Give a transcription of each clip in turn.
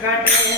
ವೆಂಕಟೇಶ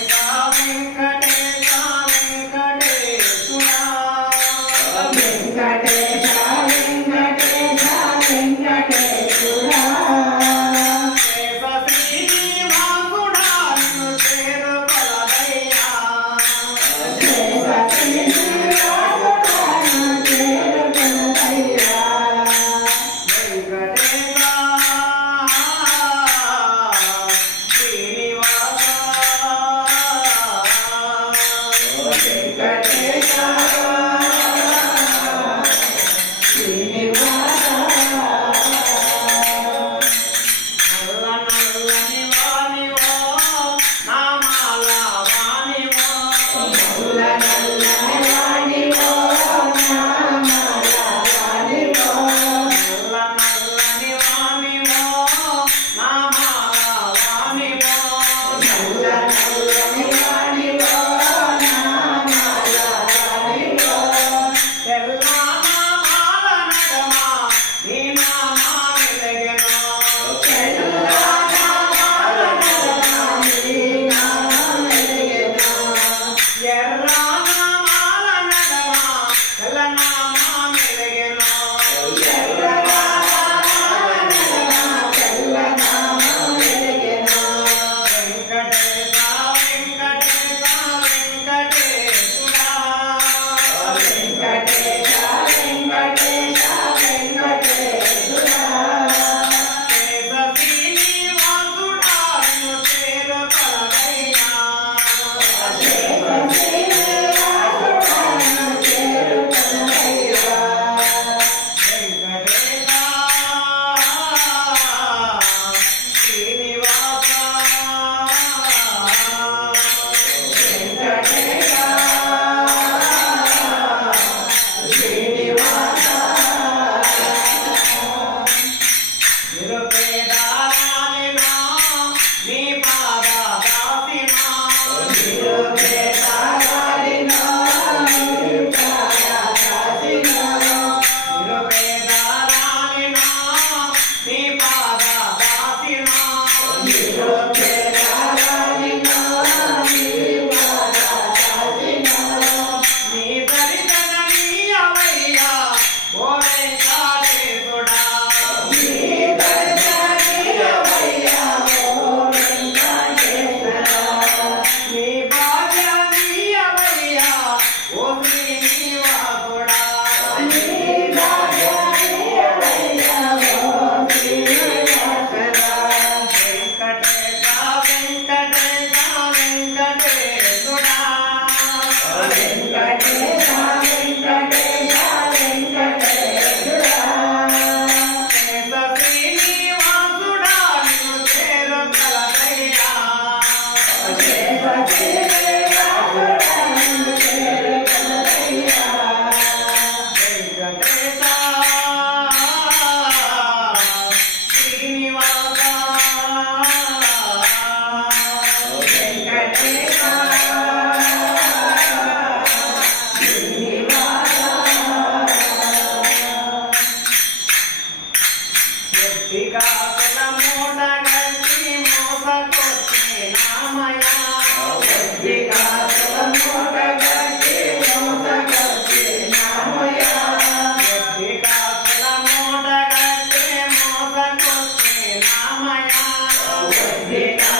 నీ